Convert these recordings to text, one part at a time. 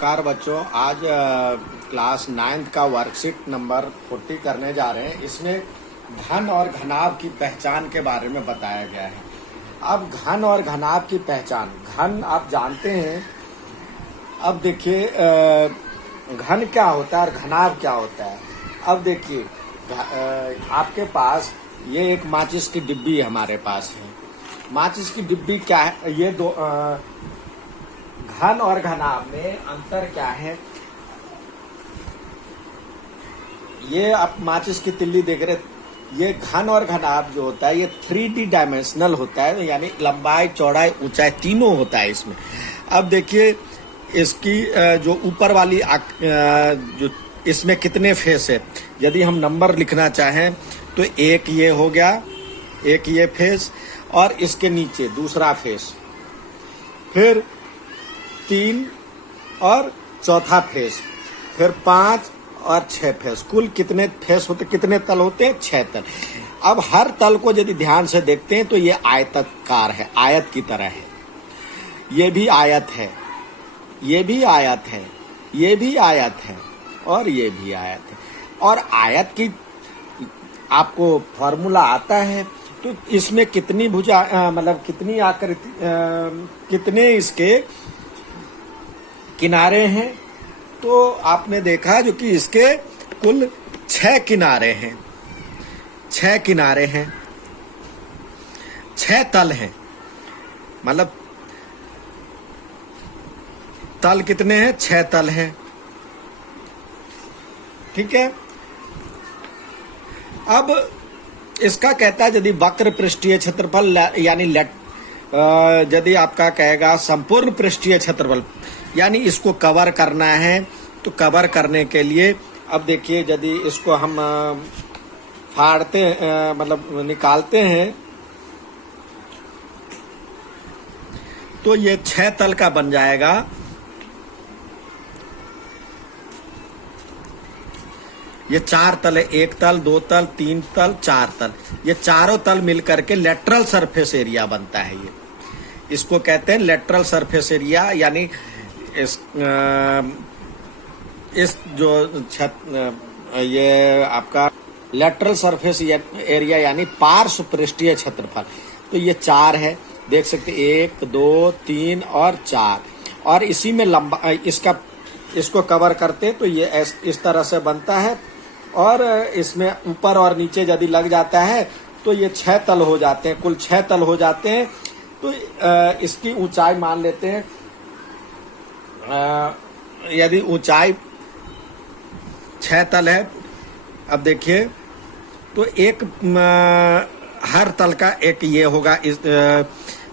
नमस्कार बच्चों। आज क्लास 9th का वर्कशीट नंबर 40 करने जा रहे हैं। इसमें घन और घनाभ की पहचान के बारे में बताया गया है। अब घन और घनाभ की पहचान, घन आप जानते हैं। अब देखिए घन क्या होता है और घनाभ क्या होता है। अब देखिए आपके पास ये एक माचिस की डिब्बी हमारे पास है। माचिस की डिब्बी क्या है, ये दो घन और घनाभ में अंतर क्या है। ये आप माचिस की तिल्ली देख रहे, ये घन और घनाभ जो होता है ये 3D डायमेंशनल होता है, यानी लंबाई चौड़ाई ऊंचाई तीनों होता है इसमें। अब देखिए इसकी जो ऊपर वाली जो इसमें कितने फेस है, यदि हम नंबर लिखना चाहें तो एक ये हो गया, एक ये फेस और इसके नीचे दूसरा फेस, फिर 3 और चौथा फेस, फिर 5 और 6 फेस। कुल कितने फेस होते, कितने तल होते हैं? 6 तल। अब हर तल को यदि ध्यान से देखते हैं तो ये आयताकार है, आयत की तरह है। ये भी आयत है, ये भी आयत है, ये भी आयत है और ये भी आयत है। और आयत की आपको फॉर्मूला आता है तो इसमें कितनी भुजा मतलब कितनी आकृति कितने इसके किनारे हैं, तो आपने देखा जो कि इसके कुल 6 किनारे हैं, 6 किनारे हैं, 6 तल हैं। मतलब तल कितने हैं? 6 तल हैं। ठीक है। अब इसका कहता है यदि वक्र पृष्ठीय क्षेत्रफल यानी यदि आपका कहेगा संपूर्ण पृष्ठीय क्षेत्रफल, यानी इसको कवर करना है, तो कवर करने के लिए अब देखिए यदि इसको हम फाड़ते मतलब निकालते हैं तो ये 6 तल का बन जाएगा। ये 4 तल है, 1 तल, 2 तल, 3 तल, 4 तल। ये चारों तल मिलकर के लेटरल सरफेस एरिया बनता है। ये इसको कहते हैं लेटरल सरफेस एरिया, यानी इस जो ये आपका लेटरल सरफेस एरिया यानी पार्श्व पृष्ठीय क्षेत्रफल। तो ये 4 है, देख सकते 1 2 3 और 4। और इसी में लंबा इसको कवर करते तो ये इस तरह से बनता है। और इसमें ऊपर और नीचे यदि लग जाता है तो ये 6 तल हो जाते हैं, कुल 6 तल हो जाते हैं। तो इसकी ऊंचाई मान लेते हैं, यदि ऊंचाई 6 तल है। अब देखिए तो एक हर तल का एक ये होगा, इस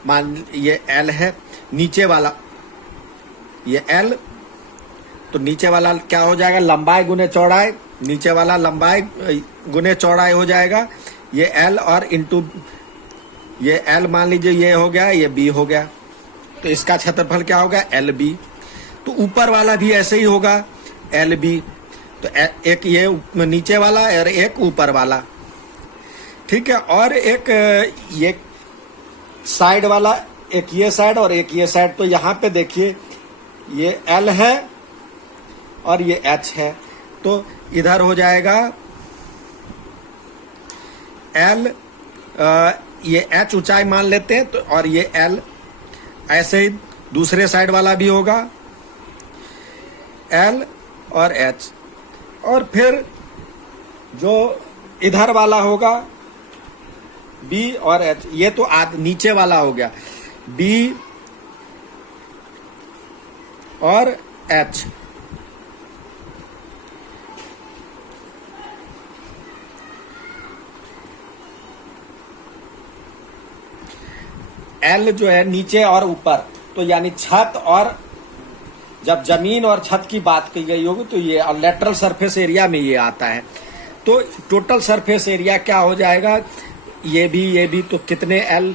मान ये L है, नीचे वाला ये L, तो नीचे वाला क्या हो जाएगा? लंबाई गुने चौड़ाई, नीचे वाला लंबाई गुने चौड़ाई हो जाएगा। ये L और इंटू ये L मान लीजिए ये हो गया, ये B हो गया, तो इसका क्षेत्रफल क्या होगा? LB। तो ऊपर वाला भी ऐसे ही होगा, LB। तो एक ये नीचे वाला और एक ऊपर वाला, ठीक है। और एक ये साइड वाला, एक ये साइड और एक ये साइड। तो यहाँ पे देखिए ये L है और ये H है, तो इधर हो जाएगा L, ये H ऊंचाई मान लेते हैं तो, और ये L। ऐसे ही दूसरे साइड वाला भी होगा L और H। और फिर जो इधर वाला होगा B और H। ये तो नीचे वाला हो गया B और H। L जो है नीचे और ऊपर, तो यानी छत, और जब जमीन और छत की बात की गई होगी तो ये और लेटरल सरफेस एरिया में ये आता है। तो टोटल सरफेस एरिया क्या हो जाएगा? ये भी तो कितने L?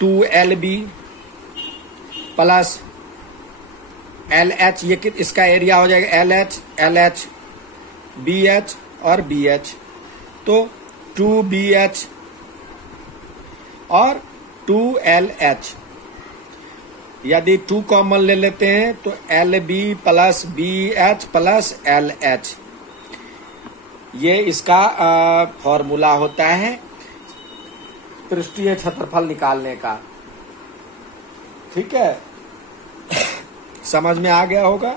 2LB प्लस LH, ये इसका एरिया हो जाएगा LH, BH और BH। तो 2BH और 2LH। यदि 2 कॉमन ले लेते हैं तो L B plus B H plus L H, ये इसका फॉर्मूला होता है पृष्ठीय क्षेत्रफल निकालने का। ठीक है, समझ में आ गया होगा।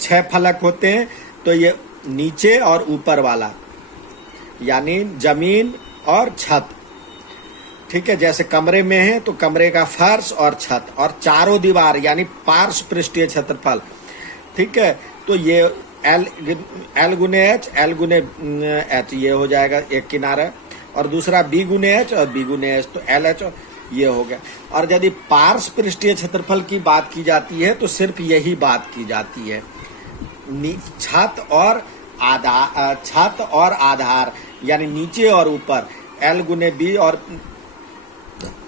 6 फलक होते हैं, तो ये नीचे और ऊपर वाला यानी जमीन और छत। ठीक है, जैसे कमरे में है तो कमरे का फर्श और छत, और चारों दीवार यानी पार्श्व पृष्ठीय क्षेत्रफल। ठीक है, तो ये एल गुने एच, एल गुने एच ये हो जाएगा एक किनारा, और दूसरा बी गुने एच और बी गुने एच, तो एल एच ये हो गया। और यदि पार्श्व पृष्ठीय क्षेत्रफल की बात की जाती है तो सिर्फ यही बात की जाती है, छत और आधार यानी नीचे और ऊपर। एल गुने बी और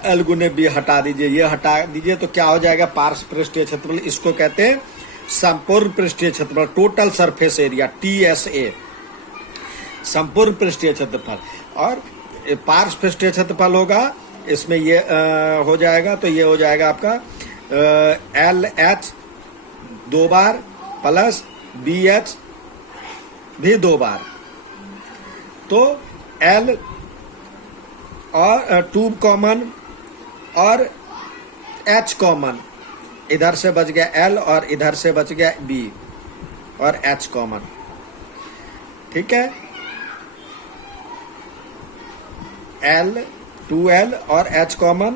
एल गुने बी हटा दीजिए, ये हटा दीजिए, तो क्या हो जाएगा पार्श्व पृष्ठीय क्षेत्रफल। इसको कहते हैं संपूर्ण पृष्ठीय क्षेत्रफल, टोटल सरफेस एरिया, TSA, संपूर्ण पृष्ठीय क्षेत्रफल। और पार्श्व पृष्ठीय क्षेत्रफल होगा, इसमें ये हो जाएगा, तो ये हो जाएगा आपका एल एच 2 बार प्लस बी एच भी 2 बार, तो एल और 2 कॉमन और एच कॉमन, इधर से बच गया एल और इधर से बच गया बी और एच कॉमन। ठीक है, एल 2L और H कॉमन,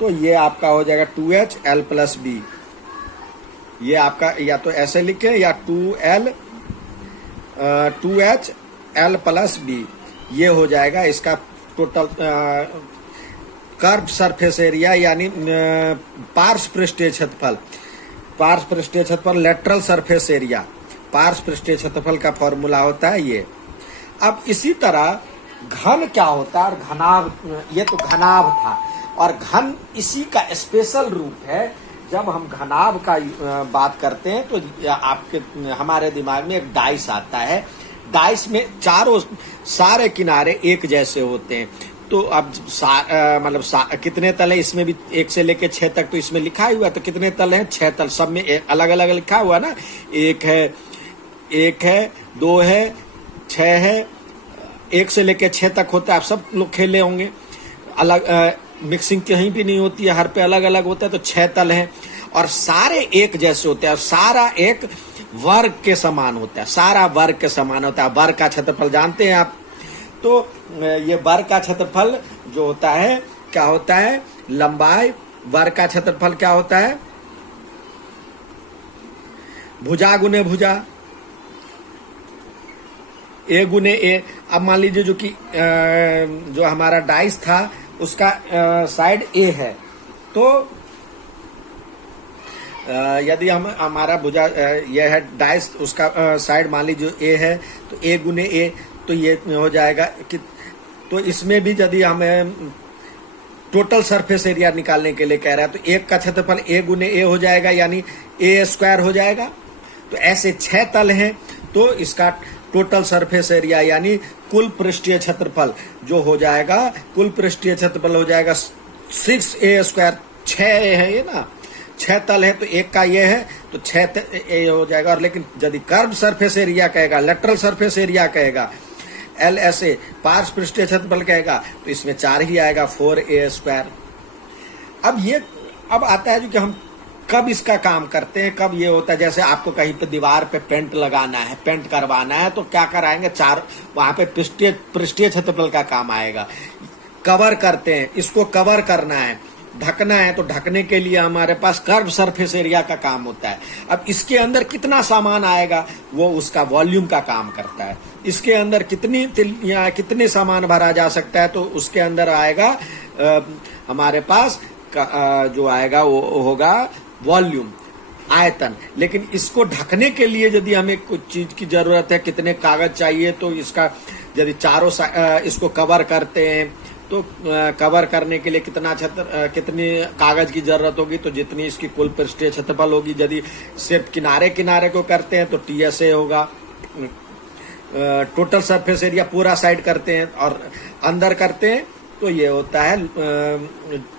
तो ये आपका हो जाएगा 2H L प्लस B। ये आपका या तो ऐसे लिखे या 2H L प्लस B, ये हो जाएगा इसका टोटल कर्व सरफेस एरिया यानी पार्श्व पृष्ठीय क्षेत्रफल। पार्श्व पृष्ठीय क्षेत्रफल लेटरल सरफेस एरिया, पार्श्व पृष्ठीय क्षेत्रफल का फॉर्मूला होता है ये। अब इसी तरह घन क्या होता है, और घनाभ, ये तो घनाभ था, और घन इसी का स्पेशल रूप है। जब हम घनाभ का बात करते हैं तो आपके हमारे दिमाग में एक डाइस आता है, डाइस में चारों सारे किनारे एक जैसे होते हैं। तो अब मतलब कितने तल है, इसमें भी 1 से लेकर 6 तक तो इसमें लिखा हुआ है, तो कितने तल हैं, 6 तल, सब में अलग अलग लिखा हुआ ना, 1 है 2 है 6 है, 1 से लेकर 6 तक होता है। आप सब लोग खेले होंगे, अलग मिक्सिंग कहीं भी नहीं होती है, हर पे अलग अलग होता है। तो 6 तल हैं और सारे एक जैसे होते हैं, और सारा एक वर्ग के समान होता है, सारा वर्ग के समान होता है। वर्ग का क्षेत्रफल जानते हैं आप, तो ये वर्ग का क्षेत्रफल जो होता है क्या होता है, लंबाई, वर्ग का क्षेत्रफल क्या होता है, भुजा गुने भुजा, ए गुने ए। अब मान लीजिए जो हमारा डाइस था उसका साइड ए है, तो यदि हमारा भुजा यह है डाइस, उसका साइड मान लीजिए ए है, तो ए गुने ए, तो ये हो जाएगा कि, तो इसमें भी यदि हमें टोटल सरफेस एरिया निकालने के लिए कह रहा है, तो एक का क्षेत्रफल ए गुने ए हो जाएगा, यानी ए स्क्वायर हो जाएगा। तो ऐसे 6 तल हैं, तो इसका टोटल सरफेस एरिया यानी कुल पृष्ठीय क्षेत्रफल जो हो जाएगा, कुल पृष्ठीय क्षेत्रफल हो जाएगा 6A स्क्वायर। 6 है ये ना, 6 तल है, तो एक का ये है, तो 6 ए हो जाएगा। और लेकिन यदि कर्व सरफेस एरिया कहेगा, लेटरल सरफेस एरिया कहेगा, LSA पार्श्व पृष्ठीय क्षेत्रफल कहेगा, तो इसमें 4 ही आएगा, 4A स्क्वायर। अब आता है जो कि हम कब इसका काम करते हैं, कब ये होता है, जैसे आपको कहीं पे दीवार पे पेंट लगाना है, पेंट करवाना है, तो क्या कराएंगे, वहां पे पृष्ठीय क्षेत्रफल का काम आएगा। कवर करते हैं, इसको कवर करना है, ढकना है, तो ढकने के लिए हमारे पास कर्व सरफेस एरिया का काम होता है। अब इसके अंदर कितना सामान आएगा, वो उसका वॉल्यूम का काम करता है। इसके अंदर कितने सामान भरा जा सकता है, तो उसके अंदर आएगा हमारे पास जो आएगा वो होगा वॉल्यूम, आयतन। लेकिन इसको ढकने के लिए यदि हमें कुछ चीज की जरूरत है, कितने कागज चाहिए, तो इसका यदि चारों इसको कवर करते हैं, तो कवर करने के लिए कितनी कागज की जरूरत होगी, तो जितनी इसकी कुल पृष्ठीय क्षेत्रफल होगी। यदि सिर्फ किनारे किनारे को करते हैं तो TSA होगा। टोटल सरफेस एरिया पूरा साइड करते हैं और अंदर करते हैं तो ये होता है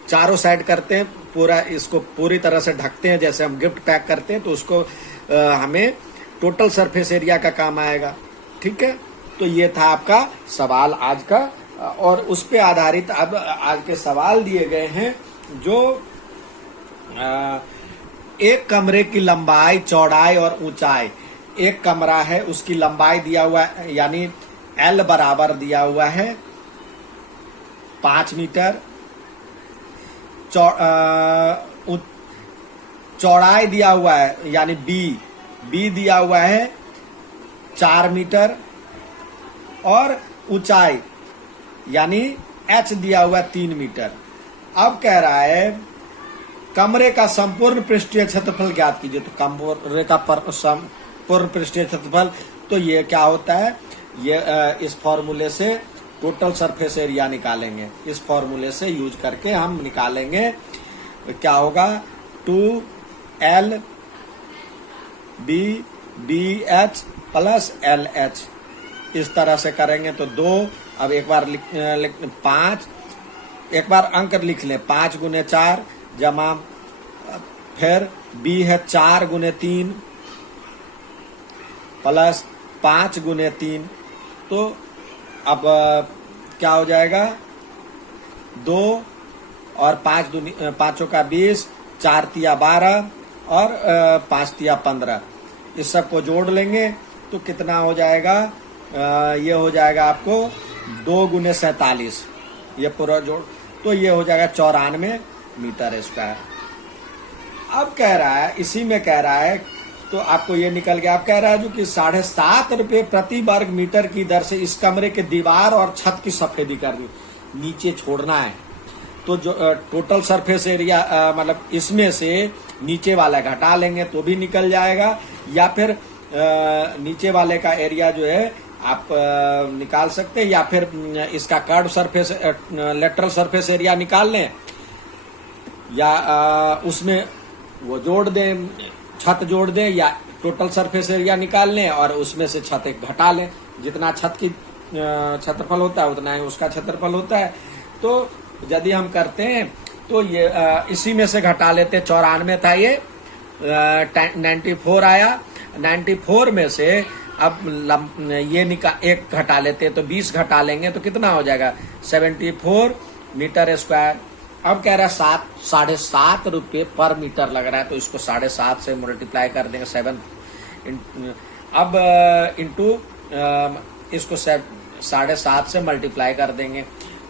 चारों साइड करते हैं, पूरा इसको पूरी तरह से ढकते हैं, जैसे हम गिफ्ट पैक करते हैं तो उसको हमें टोटल सरफेस एरिया का काम आएगा। ठीक है, तो ये था आपका सवाल आज का, और उस पे आधारित अब आज के सवाल दिए गए हैं जो एक कमरे की लंबाई, चौड़ाई और ऊंचाई। एक कमरा है, उसकी लंबाई दिया हुआ है, यानी L बराबर दिया हुआ है 5 मीटर, चौड़ाई दिया हुआ है यानी B दिया हुआ है 4 मीटर, और ऊंचाई यानी H दिया हुआ है 3 मीटर। अब कह रहा है कमरे का संपूर्ण पृष्ठीय क्षेत्रफल ज्ञात कीजिए। तो कमरे का संपूर्ण पृष्ठीय क्षेत्रफल, तो ये क्या होता है, ये इस फॉर्मूले से टोटल सरफेस एरिया निकालेंगे। इस फॉर्मूले से यूज करके हम निकालेंगे, क्या होगा 2L BH प्लस LH। इस तरह से करेंगे तो 2, अब एक बार 5, एक बार अंक लिख लें, 5 गुने 4 जमा, फिर B है 4 गुने 3 प्लस 5 गुने 3, तो अब क्या हो जाएगा 2 और 5 का 20, 4 तिया 12 और 5 तिया 15। इस सब को जोड़ लेंगे तो कितना हो जाएगा, ये हो जाएगा आपको 2 गुने 47, ये पूरा जोड़, तो ये हो जाएगा 94 मीटर स्क्वायर। अब कह रहा है, इसी में कह रहा है, तो आपको ये निकल गया। अब कह रहा है जो कि 7.5 रुपये प्रति वर्ग मीटर की दर से इस कमरे के दीवार और छत की सफेदी करनी, नीचे छोड़ना है। तो जो टोटल सरफेस एरिया मतलब इसमें से नीचे वाला घटा लेंगे तो भी निकल जाएगा, या फिर नीचे वाले का एरिया जो है आप निकाल सकते हैं, या फिर इसका curve surface lateral surface area निकाल लें, या उसमें वो जोड़ दें, छत जोड़ दें, या टोटल सरफेस एरिया निकाल लें और उसमें से छत एक घटा लें। जितना छत की क्षेत्रफल होता है उतना ही उसका क्षेत्रफल होता है। तो यदि हम करते हैं तो ये इसी में से घटा लेते, 94 था ये, 94 आया, 94 में से अब ये एक घटा लेते हैं तो 20 घटा लेंगे तो कितना हो जाएगा 74 मीटर स्क्वायर। अब कह रहा है 7.5 रुपये पर मीटर लग रहा है, तो इसको 7.5 से मल्टीप्लाई कर देंगे 7, अब इंटू इसको 7.5 से मल्टीप्लाई कर देंगे,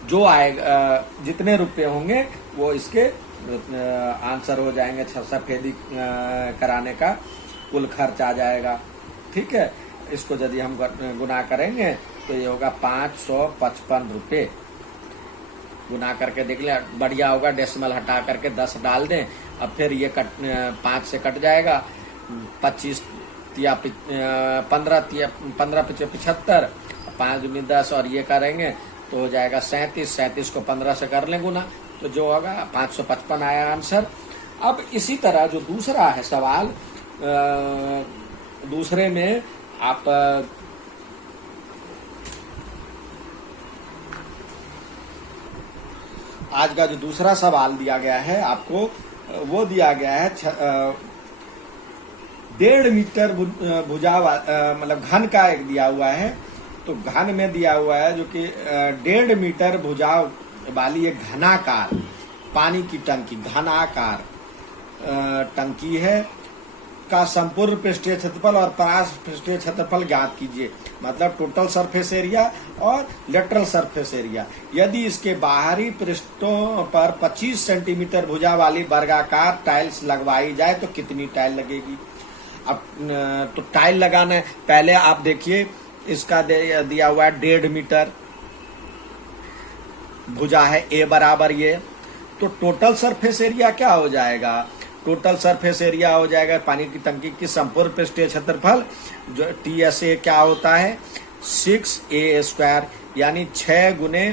जो आएगा जितने रुपए होंगे वो इसके आंसर हो जाएंगे। सफेदी कराने का कुल खर्च आ जाएगा। ठीक है, इसको यदि हम गुना करेंगे तो ये होगा 555 रुपये। गुना करके देख लें, बढ़िया होगा, डेसिमल हटा करके 10 डाल दें। अब फिर ये 5 से कट जाएगा, 25 तिया 15 तिया 15 पिछे 75, 5 दूनी 10 और ये करेंगे तो हो जाएगा 37। 37 को 15 से कर लें गुना, तो जो होगा 555 आया आंसर। अब इसी तरह जो दूसरा है सवाल, दूसरे में आप आज का जो दूसरा सवाल दिया गया है आपको, वो दिया गया है 1.5 मीटर भुजा मतलब घन का एक दिया हुआ है। तो घन में दिया हुआ है जो कि 1.5 मीटर भुजा वाली एक घनाकार पानी की टंकी, घनाकार टंकी है का संपूर्ण पृष्ठीय क्षेत्रफल और परास पृष्ठीय क्षेत्रफल ज्ञात कीजिए। मतलब टोटल सरफेस एरिया और लेटरल सरफेस एरिया। यदि इसके बाहरी पृष्ठों पर 25 सेंटीमीटर भुजा वाली वर्गाकार टाइल्स लगवाई जाए तो कितनी टाइल लगेगी। अब तो टाइल लगाना है, पहले आप देखिए इसका दिया हुआ है 1.5 मीटर भुजा है, ए बराबर ये, तो टोटल सरफेस एरिया क्या हो जाएगा, टोटल सरफेस एरिया हो जाएगा पानी की टंकी की संपूर्ण पृष्ठीय क्षेत्रफल जो TSA क्या होता है 6A², यानी 6 गुने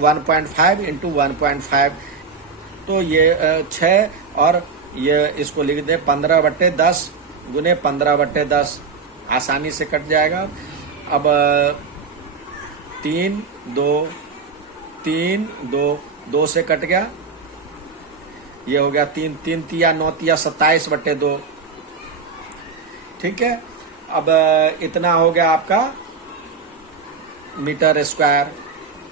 1.5 इंटू 1.5, तो ये 6 और ये इसको लिख दे 15/10 गुने 15/10, आसानी से कट जाएगा। अब 3, 2, 3 2 2 से कट गया, ये हो गया 3 3 तिया 9 तिया 27/2। ठीक है, अब इतना हो गया आपका मीटर स्क्वायर।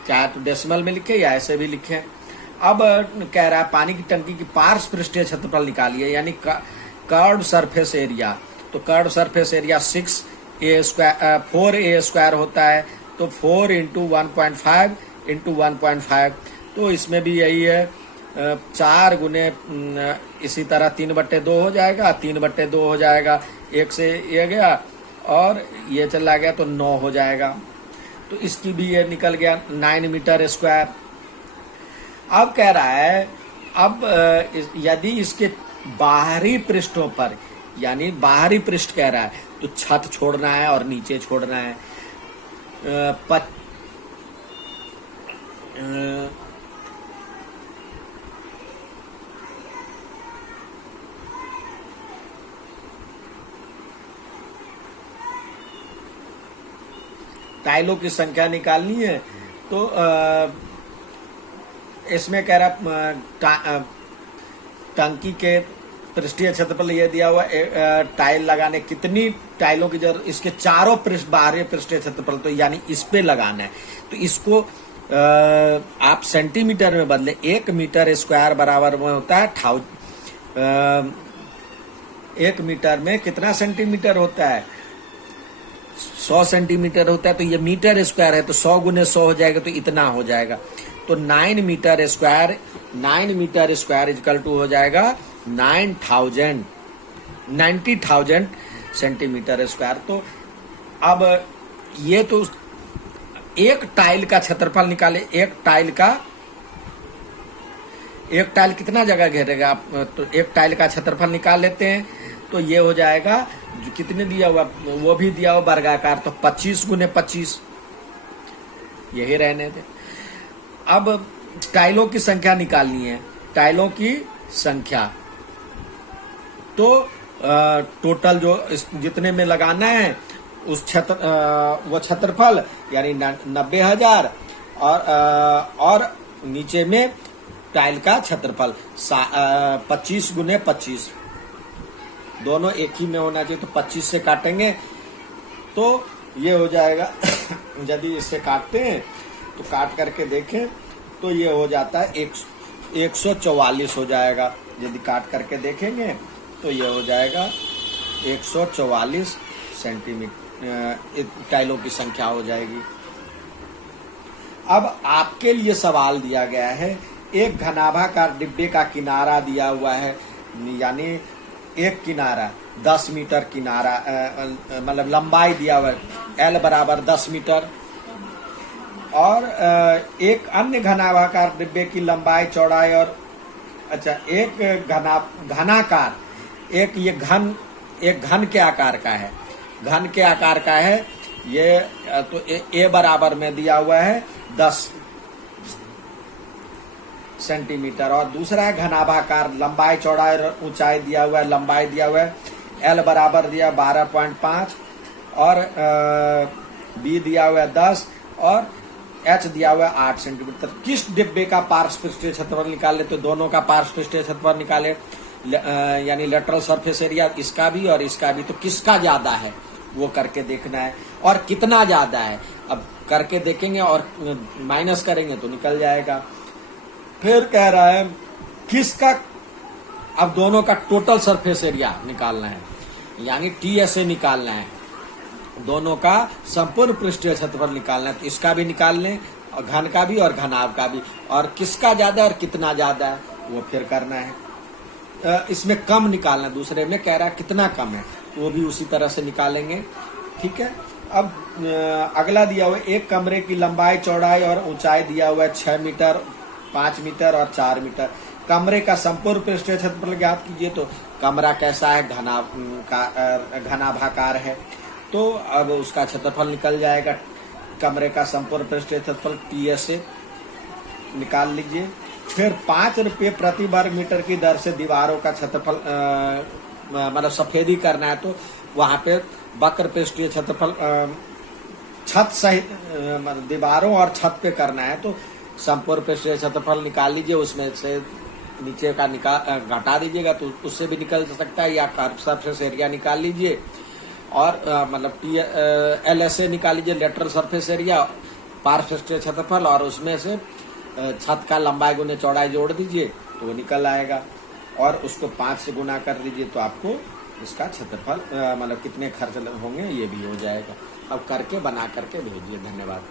चाहे तो डेसिमल में लिखे या ऐसे भी लिखे। अब कह रहा है पानी की टंकी की पार्श्व पृष्ठीय क्षेत्रफल निकालिए, यानी कर्व्ड सरफेस एरिया। तो कर्व्ड सरफेस एरिया 4a² होता है, तो 4 × 1.5 × 1.5। तो इसमें भी यही है, 4 गुने इसी तरह 3/2 हो जाएगा, 3/2 हो जाएगा, 1 से ये गया और ये चला गया तो 9 हो जाएगा। तो इसकी भी ये निकल गया 9 मीटर स्क्वायर। अब कह रहा है, अब यदि इसके बाहरी पृष्ठों पर, यानी बाहरी पृष्ठ कह रहा है, तो छत छोड़ना है और नीचे छोड़ना है। टाइलों की संख्या निकालनी है। तो इसमें कह रहा टंकी के पृष्ठीय क्षेत्रफल ये दिया हुआ, टाइल लगाने कितनी टाइलों की जरूरत, इसके चारों पृष्ठ बाहरी पृष्ठीय क्षेत्रफल, तो यानी इस पे लगाना है। तो इसको आप सेंटीमीटर में बदले, 1 मीटर स्क्वायर बराबर में होता है 1 मीटर में कितना सेंटीमीटर होता है, 100 सेंटीमीटर होता है। तो ये मीटर स्क्वायर है, तो 100 × 100 हो जाएगा, तो इतना हो जाएगा। तो 9 मीटर स्क्वायर इक्वल टू हो जाएगा 90,000 सेंटीमीटर स्क्वायर। तो अब ये तो एक टाइल का क्षेत्रफल निकाले, एक टाइल कितना जगह घेरेगा आप, तो एक टाइल का क्षेत्रफल निकाल लेते हैं। तो ये हो जाएगा, जो कितने दिया हुआ वो भी दिया हुआ वर्गाकार, तो 25 × 25, यही रहने दे। अब टाइलों की संख्या निकालनी है, टाइलों की संख्या। तो टोटल जो जितने में लगाना है उस वो क्षेत्रफल, यानी 90,000, और नीचे में टाइल का क्षेत्रफल 25 × 25, दोनों एक ही में होना चाहिए। तो 25 से काटेंगे तो ये हो जाएगा यदि इससे काटते हैं तो काट करके देखें तो ये हो जाता है 144 हो जाएगा। यदि काट करके देखेंगे तो ये हो जाएगा 144 सेंटीमीटर टाइलों की संख्या हो जाएगी। अब आपके लिए सवाल दिया गया है, एक घनाभाकार डिब्बे का किनारा दिया हुआ है, यानी एक किनारा 10 मीटर किनारा, मतलब लंबाई दिया हुआ है, L बराबर 10 मीटर, और एक अन्य घनाभाकार डिब्बे की लंबाई चौड़ाई और एक घनाकार, एक घन के आकार का है, घन के आकार का है ये। तो A बराबर में दिया हुआ है 10 सेंटीमीटर, और दूसरा है घनाभाकार, लंबाई चौड़ाई और ऊंचाई दिया हुआ है, लंबाई दिया हुआ है L बराबर दिया 12.5, और B दिया हुआ है 10, और H दिया हुआ है 8 सेंटीमीटर। किस डिब्बे का पार्श्व पृष्ठीय क्षेत्रफल निकाले, तो दोनों का पार्श्व पृष्ठीय क्षेत्रफल निकाले, यानी लेटरल सरफेस एरिया इसका भी और इसका भी। तो किसका ज्यादा है वो करके देखना है, और कितना ज्यादा है अब करके देखेंगे, और माइनस करेंगे तो निकल जाएगा। फिर कह रहा है किसका, अब दोनों का टोटल सरफेस एरिया निकालना है, यानी TSA निकालना है, दोनों का संपूर्ण पृष्ठीय क्षेत्रफल निकालना है। तो इसका भी निकाल लें, और घन का भी और घनाभ का भी, और किसका ज्यादा और कितना ज्यादा है वो फिर करना है। इसमें कम निकालना, दूसरे में कह रहा है कितना कम है, वो भी उसी तरह से निकालेंगे। ठीक है, अब अगला दिया हुआ है, एक कमरे की लंबाई चौड़ाई और ऊंचाई दिया हुआ है 6 मीटर, 5 मीटर और 4 मीटर। कमरे का संपूर्ण पृष्ठीय क्षेत्रफल ज्ञात कीजिए। तो कमरा कैसा है, घनाभाकार है, तो अब उसका क्षेत्रफल निकल जाएगा। कमरे का संपूर्ण पृष्ठीय क्षेत्रफल TSA निकाल लीजिए। फिर 5 रुपये प्रति वर्ग मीटर की दर से दीवारों का क्षेत्रफल, मतलब सफेदी करना है, तो वहां पे वक्र पृष्ठीय क्षेत्रफल छत सहित दीवारों और छत पे करना है, तो संपूर्ण पृष्ठ क्षेत्रफल निकाल लीजिए, उसमें से नीचे का घटा दीजिएगा तो उससे भी निकल सकता है, या कर्व सरफेस एरिया निकाल लीजिए और मतलब LSA निकाल लीजिए, लेटरल सरफेस एरिया, पार्श्व पृष्ठ क्षेत्रफल, और उसमें से छत का लंबाई गुने चौड़ाई जोड़ दीजिए तो वो निकल आएगा, और उसको 5 से गुना कर दीजिए तो आपको इसका क्षेत्रफल मतलब कितने खर्च होंगे ये भी हो जाएगा। अब करके बना करके भेजिए। धन्यवाद।